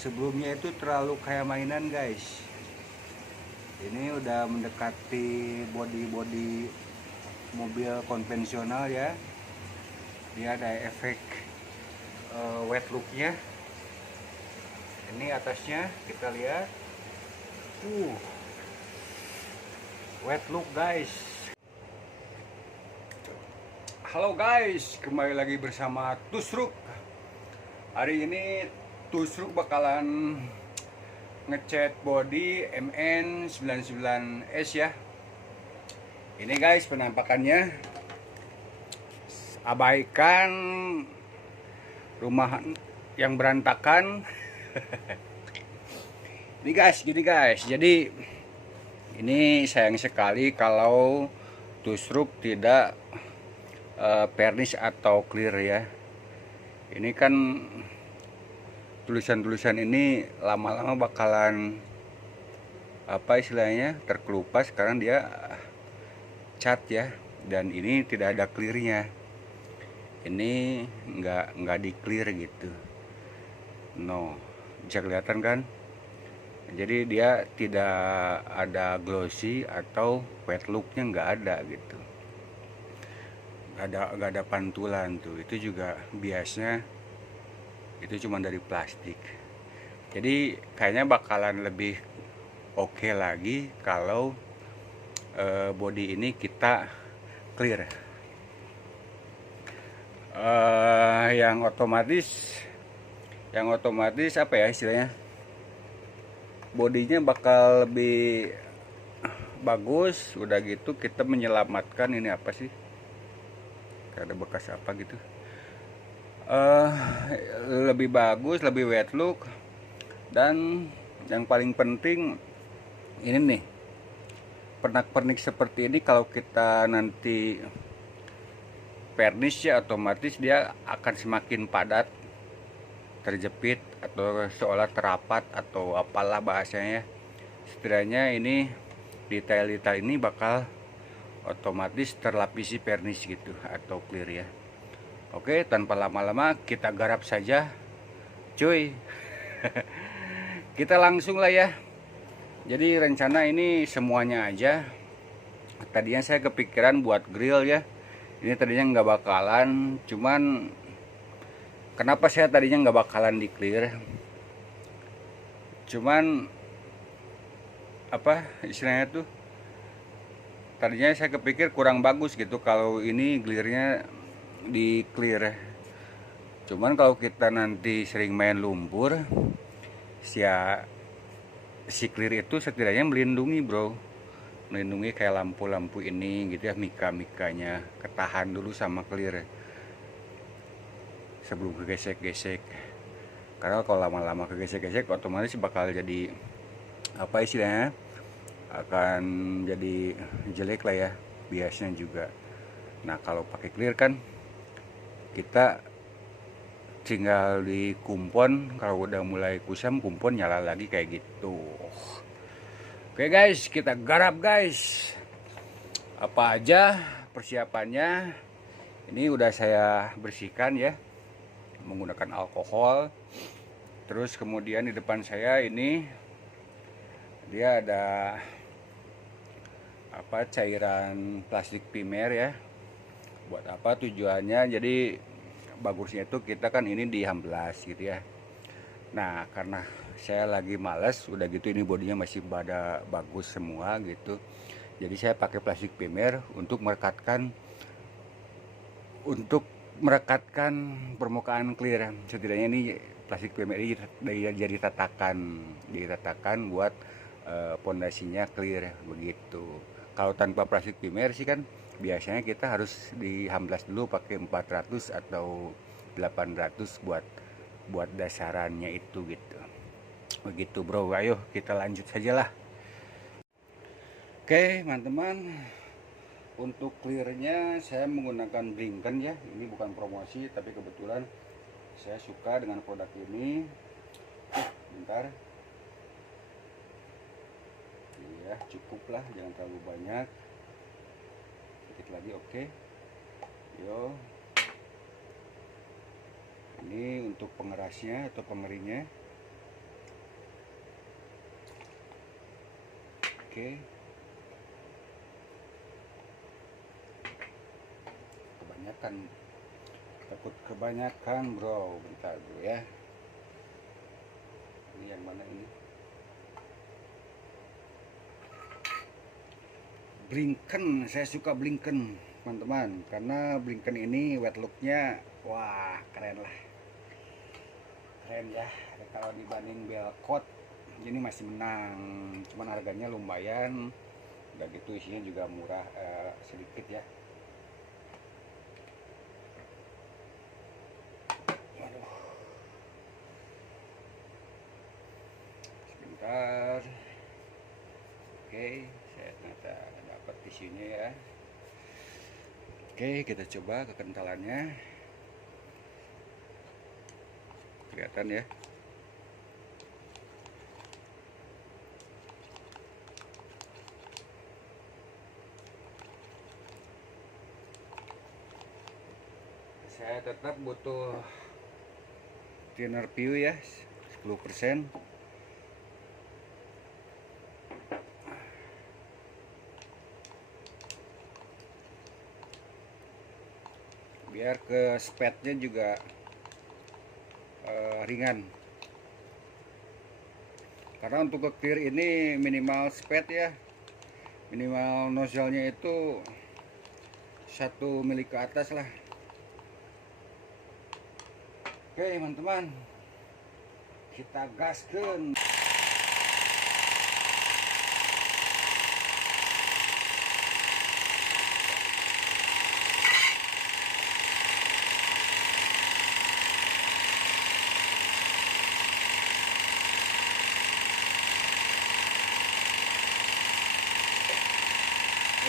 Sebelumnya itu terlalu kayak mainan guys. Ini udah mendekati body mobil konvensional ya. Dia ada efek wet looknya. Ini atasnya kita lihat, uh wet look guys. Halo guys, kembali lagi bersama Tusruk. Hari ini Tusruk bakalan ngecat body MN99S ya. Ini guys penampakannya. Abaikan rumah yang berantakan. Ini guys, gini guys. Jadi ini sayang sekali kalau Tusruk tidak pernish atau clear ya. Ini kan tulisan-tulisan ini lama-lama bakalan apa istilahnya terkelupas karena dia cat ya, dan ini tidak ada clearnya. Ini nggak di clear gitu. No, bisa kelihatan kan? Jadi dia tidak ada glossy atau wet looknya, nggak ada gitu. Nggak ada pantulan tuh. Itu juga biasanya itu cuma dari plastik. Jadi kayaknya bakalan lebih oke lagi kalau body ini kita clear. Yang otomatis apa ya istilahnya, bodinya bakal lebih bagus. Udah gitu kita menyelamatkan ini apa sih, ada bekas apa gitu, lebih bagus, lebih wet look. Dan yang paling penting ini nih, pernak-pernik seperti ini kalau kita nanti pernish ya, otomatis dia akan semakin padat, terjepit atau seolah terapat atau apalah bahasanya. Setidaknya ini detail-detail ini bakal otomatis terlapisi pernish gitu atau clear ya. Oke, tanpa lama-lama kita garap saja cuy. Kita langsung lah ya. Jadi rencana ini semuanya aja. Tadinya saya kepikiran buat grill ya. Ini tadinya nggak bakalan, cuman kenapa saya tadinya nggak bakalan di clear, cuman apa istilahnya tuh, tadinya saya kepikir kurang bagus gitu kalau ini clearnya di clear. Cuman kalau kita nanti sering main lumpur, si clear itu setidaknya melindungi bro, melindungi kayak lampu-lampu ini gitu ya, mika-mikanya ketahan dulu sama clear sebelum kegesek-gesek. Karena kalau lama-lama kegesek-gesek otomatis bakal jadi apa istilahnya, akan jadi jelek lah ya biasanya juga. Nah kalau pakai clear kan kita tinggal di kumpon, kalau udah mulai kusam kumpon nyala lagi kayak gitu. Oke guys, kita garap guys. Apa aja persiapannya ini udah saya bersihkan ya menggunakan alkohol. Terus kemudian di depan saya ini dia ada apa, cairan plastik primer ya. Buat apa tujuannya? Jadi bagusnya itu kita kan ini di amplas gitu ya. Nah karena saya lagi males, udah gitu ini bodinya masih pada bagus semua gitu, jadi saya pakai plastik primer untuk merekatkan permukaan clear. Setidaknya ini plastik primer ini jadi tatakan buat pondasinya clear begitu. Kalau tanpa plastik primer sih kan biasanya kita harus dihamplas dulu pakai 400 atau 800 buat dasarannya itu gitu. Begitu bro, ayo kita lanjut saja lah. Oke teman-teman, untuk clearnya saya menggunakan Blinken ya. Ini bukan promosi tapi kebetulan saya suka dengan produk ini. Bentar ya, cukup lah, jangan terlalu banyak, sedikit lagi. Oke yo, ini untuk pengerasnya atau pengeringnya. Oke, kebanyakan, takut kebanyakan bro. Bentar dulu ya, ini yang mana ini? Blinken, saya suka Blinken teman-teman, karena Blinken ini wet looknya wah keren lah, keren ya. Kalau dibanding Belcott ini masih menang, cuman harganya lumayan, udah gitu isinya juga murah, sedikit ya. Waduh, sebentar. Oke, saya ternyata dapat tisunya ya. Oke, kita coba kekentalannya. Kelihatan ya. Saya tetap butuh thinner view ya, 10%. Biar ke speednya juga ringan, karena untuk ke clear ini minimal speed ya, minimal nozzle-nya itu 1 mili ke atas lah. Oke teman-teman, kita gaskan.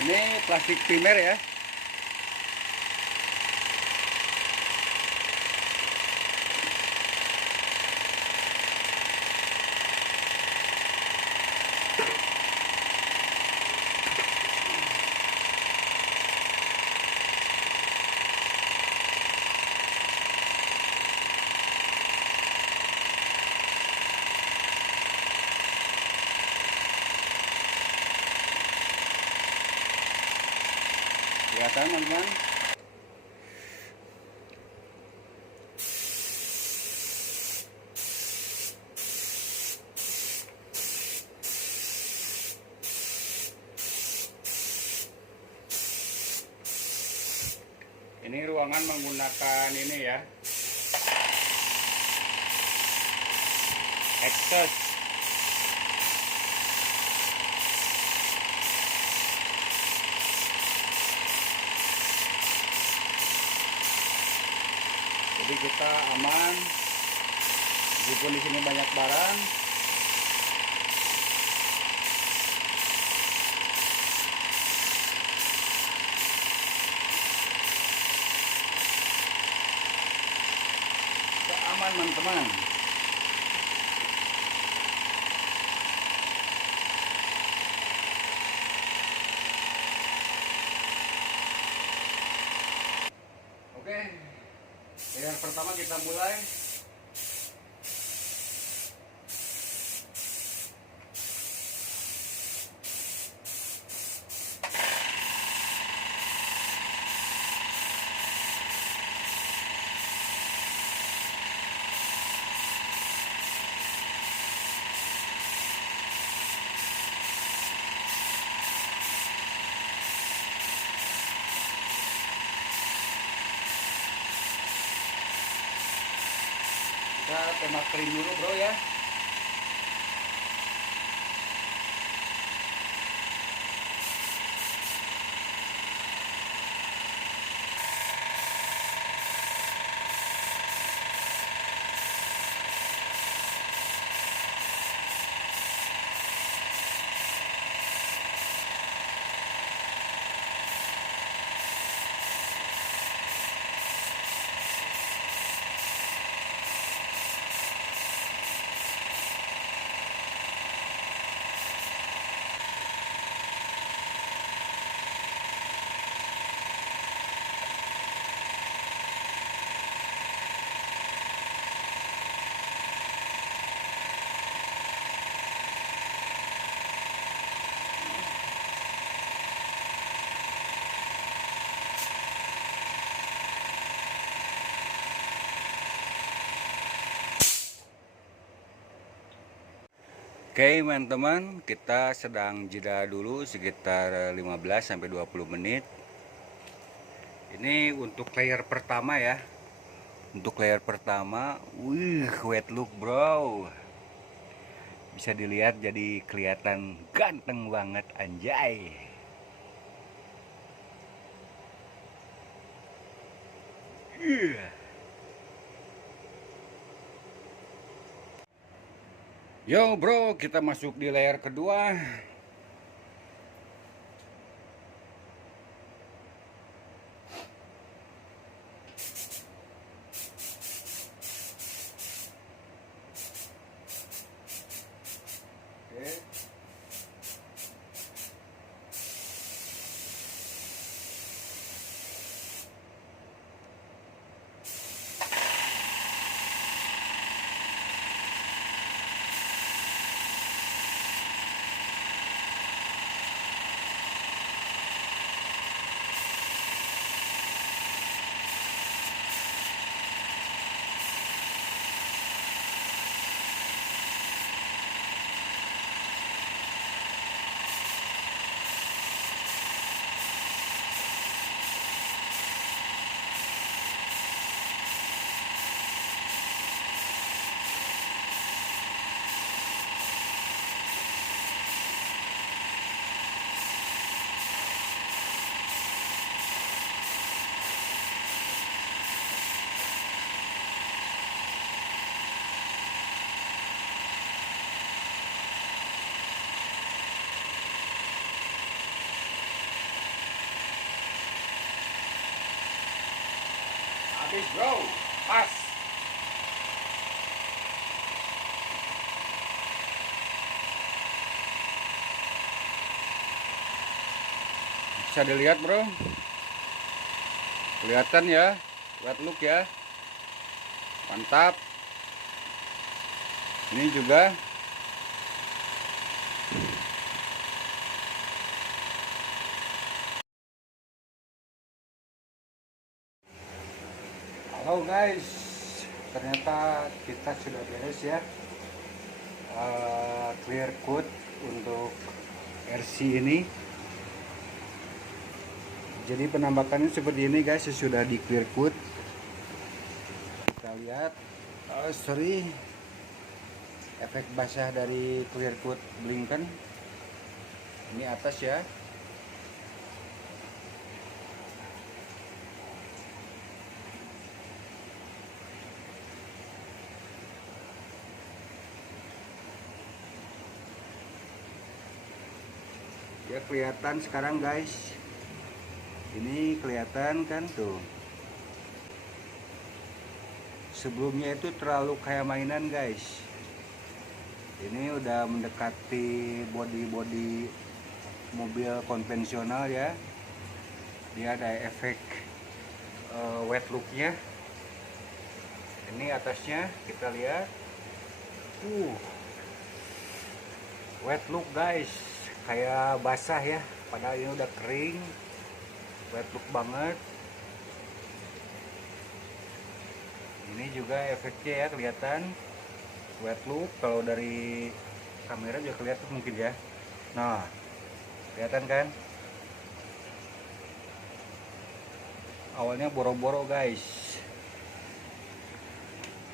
Ini plastik primer ya. Kelihatan teman-teman. Ini ruangan menggunakan ini ya, exhaust. Jadi kita aman, meskipun di sini banyak barang. Kita aman teman-teman. Oke, yang pertama kita mulai. Kita tembak kering dulu bro ya. Oke teman-teman, kita sedang jeda dulu sekitar 15-20 menit. Ini untuk layer pertama ya. Untuk layer pertama, wet look bro. Bisa dilihat jadi kelihatan ganteng banget anjay. Yo bro, kita masuk di layer kedua. Oke. Habis bro, pas. Bisa dilihat bro, kelihatan ya, wet look ya, mantap. Ini juga halo guys, ternyata kita sudah beres ya. Clear coat untuk RC ini. Jadi penampakannya seperti ini guys, sudah di clear coat. Kita lihat, sorry, efek basah dari clear coat Blinken. Ini atas ya. Ya kelihatan sekarang guys. Ini kelihatan kan tuh. Sebelumnya itu terlalu kayak mainan guys. Ini udah mendekati body mobil konvensional ya. Dia ada efek wet looknya. Ini atasnya kita lihat. Wet look guys, kayak basah ya. Padahal ini udah kering. Wet look banget. Ini juga efeknya ya kelihatan wet look. Kalau dari kamera juga kelihatan mungkin ya. Nah, kelihatan kan? Awalnya boro-boro guys.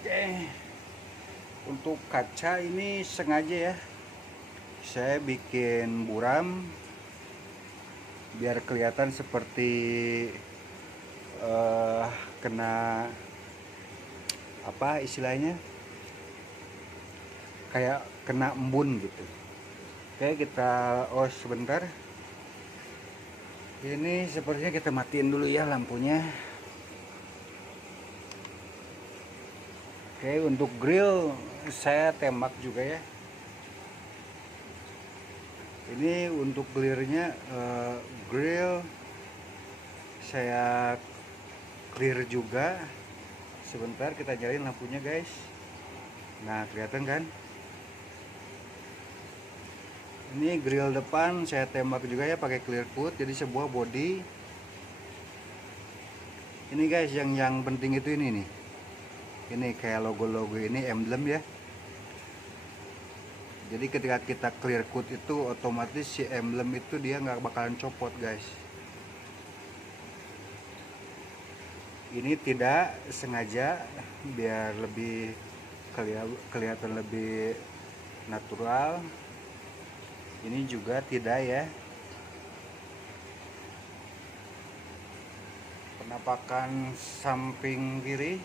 Oke. Untuk kaca ini sengaja ya. Saya bikin buram biar kelihatan seperti kena apa istilahnya, kayak kena embun gitu. Oke, kita sebentar. Ini sepertinya kita matiin dulu ya lampunya. Oke, untuk grill saya tembak juga ya. Ini untuk clearnya, grill saya clear juga. Sebentar kita nyalain lampunya guys. Nah kelihatan kan, ini grill depan saya tembak juga ya pakai clear coat, jadi sebuah body. Ini guys yang penting itu ini nih, ini kayak logo-logo ini emblem ya. Jadi ketika kita clear coat itu otomatis si emblem itu dia nggak bakalan copot guys. Ini tidak sengaja biar lebih kelihatan lebih natural. Ini juga tidak ya. Penampakan samping kiri.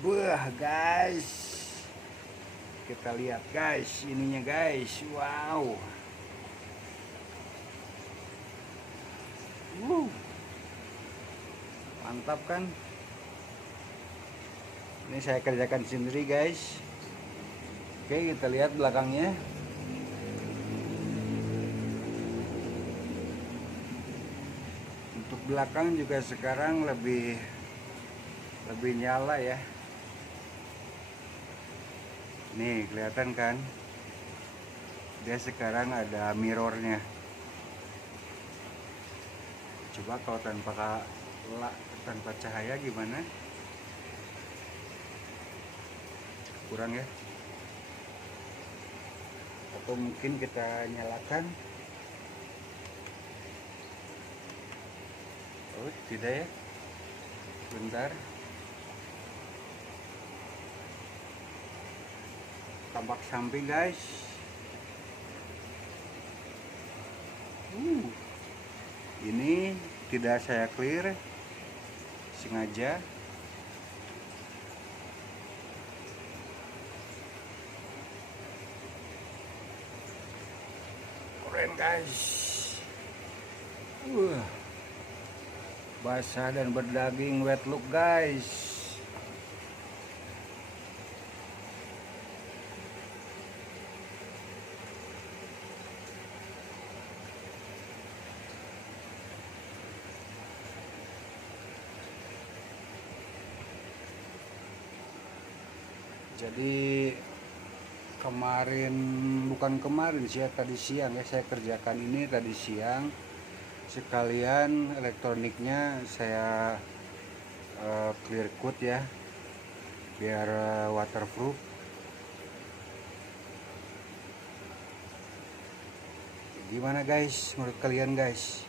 Wah guys, kita lihat guys ininya guys. Wow. Mantap kan? Ini saya kerjakan sendiri guys. Oke, kita lihat belakangnya. Untuk belakang juga sekarang lebih nyala ya. Nih kelihatan kan? Dia sekarang ada mirrornya. Coba kalau tanpa cahaya gimana? Kurang ya? Atau mungkin kita nyalakan? Oh tidak ya? Bentar. Tampak samping guys. Ini tidak saya clear sengaja. Keren guys. Basah dan berdaging, wet look guys. Jadi bukan kemarin sih ya, tadi siang ya saya kerjakan ini tadi siang. Sekalian elektroniknya saya clear coat ya, biar waterproof. Gimana guys menurut kalian guys?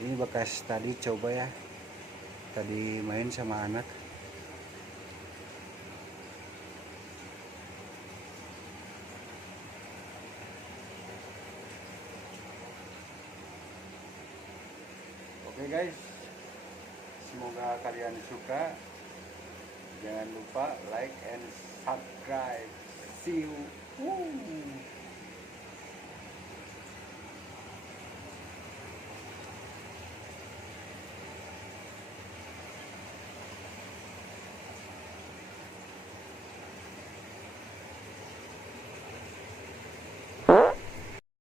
Ini bekas tadi coba ya, tadi main sama anak. Oke guys, semoga kalian suka. Jangan lupa like and subscribe. See you.